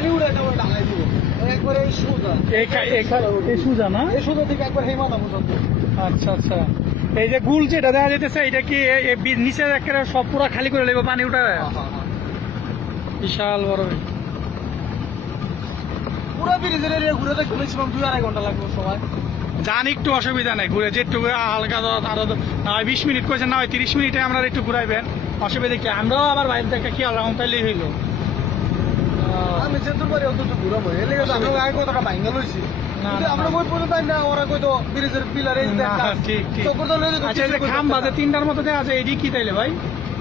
পানি উড়ে দেবো ঢালাই দিব একবারে সোজা এই সুজা না এই সোজা থেকে একবার হেই মাথা পর্যন্ত। আচ্ছা আচ্ছা এই যে গুল যেটা দেখা যাইতেছে এটা কি নিচে একেবারে সব পুরা খালি করে লাগবে পানি উঠে বিশাল বড় পুরো ব্রিজের এরিয়া ঘুরে দেখতে ম্যাক্সিমাম 2-2.5 ঘন্টা লাগবে সময়। যান একটু অসুবিধা নেই ঘুরে যেটুকু হালকা আরো না হয় 20 মিনিট করেছেন না হয় 30 মিনিটে আমরা একটু ঘুরাইবেন অসুবিধা কি আমরাও আবার বাইরে থেকে খেয়াল রাখুন তাইলেই হইলো। আমি যেহেতু পারি অত ঘুরাবো এর লেগে তো আমরা আগে কতটা ভাঙ্গা লইছি আমরা ওই পর্যন্ত না ওরা কইতো ব্রিজের পিলার এই ঠিক ঠিক চক্কর তো লয়ে আচ্ছা এই যে খাম বাজে 3টার মতো দেয়া আছে এডি কি তাইলে ভাই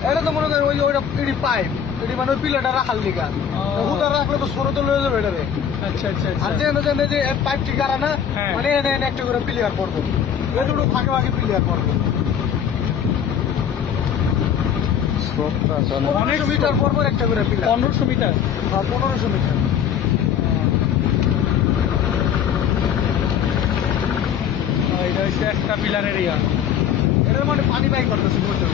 এটা তো মনে করেন ওই ওইটা এডি পাইপ এডি মানে ওই পিলারটা রাখার লিগা হুটা রাখলে তো সরো তো লয়ে যাবে এটারে। আচ্ছা আচ্ছা আর আচ্ছা যে পাইপ ঠিক করা না মানে এনে একটা করে পিলার করবো এটুকু ফাঁকে ফাঁকে পিলার করবো 1500 মিটার পর পর একটা করে পিলার 1500 মিটার 1500 মিটার এটা হচ্ছে একটা পিলার এরিয়া এটার মানে পানি বাই করতেছে বলতে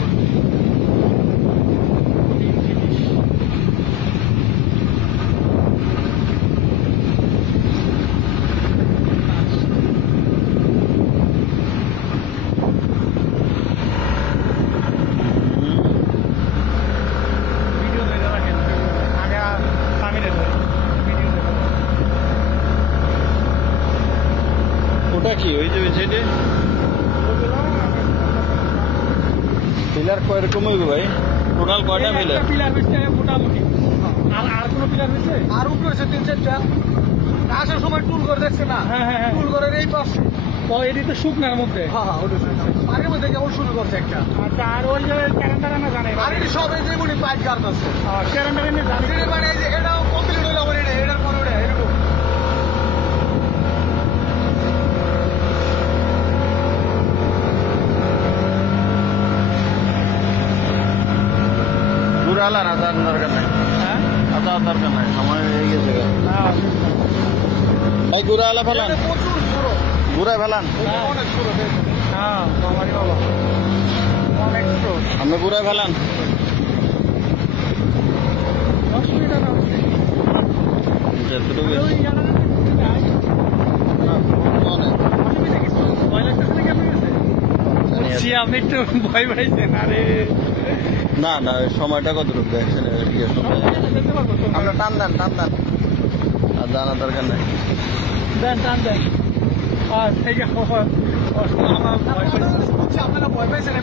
ওটা কি ওই যে যেটা পিলার কয় রকম হইবে ভাই টোটাল কয়টা পিলার পিলার হচ্ছে মোটামুটি আর কোনো পিলার হচ্ছে আর উপরে হচ্ছে 3-4টা আসার সময় টুল করে দেখছে না হ্যাঁ টুল করে এই পাশে তো এটি তো শুকনার মধ্যে ওটা আগের মধ্যে কেমন শুরু করছে একটা আচ্ছা আর ওই যে ক্যারেন্ডারে না জানে আর এটি সব এই যে মনে পাইপ গার্ড আছে ক্যারেন্ডারে না জানে এটি মানে এই যে এটাও কমপ্লিট হইলো আমার এটার পরে ওটা এরকম ঘুরালা না তার দরকার নাই হ্যাঁ তার দরকার নাই সময় হয়ে গেছে ভাই ঘুরালা ফেলান প্রচুর ছোট ঘুরায় ফেলান অনেক ছোট হ্যাঁ আমারই বাবা অনেক স্রোত আপনি ঘুরায় ফেলান অসুবিধা না হচ্ছে যতটুকু ওই ইয়ারা অনেক অসুবিধা কিছু ভয় লাগতেছে নাকি আপনার কাছে বুঝছি আপনি একটু ভয় পাইছেন আরে না না সময়টা কতটুকু দেখছেন ইয়ে সময় দেখতে পারবো তো আমরা টান দেন আর জানার দরকার নাই দেন টান দেন আর থেকে আমার ভয় পাইছে আপনারা ভয় পাইছেন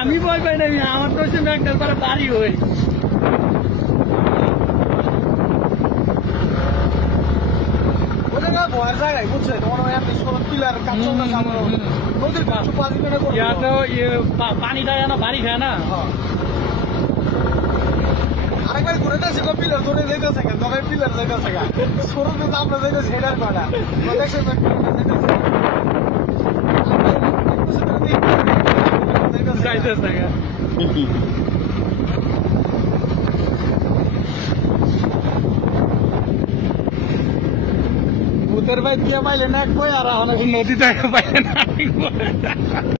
আমি ভয় পাই না আমার তো হচ্ছে ম্যাগনাস পারে বাড়ি হই ওটা না ভয়ের জায়গায় বুঝছে তোমার আপনি পিলার কাজ চলতেছে আমার নদীর কাজ 5 মিনিট করে ইয়াতে পানি দেয় না বাড়ি খায় না আরেকবার ঘুরে যাচ্ছে তো পিলার ধরে যাইতেছে কেন তবে পিলার যাইতেছে কেন সরু তো আমরা যাইতেছি হেডার করা দেখছেন যাইতেছে ভূতের ভাই দিয়ে পাইলে না কই আর নদীতে পাইলে না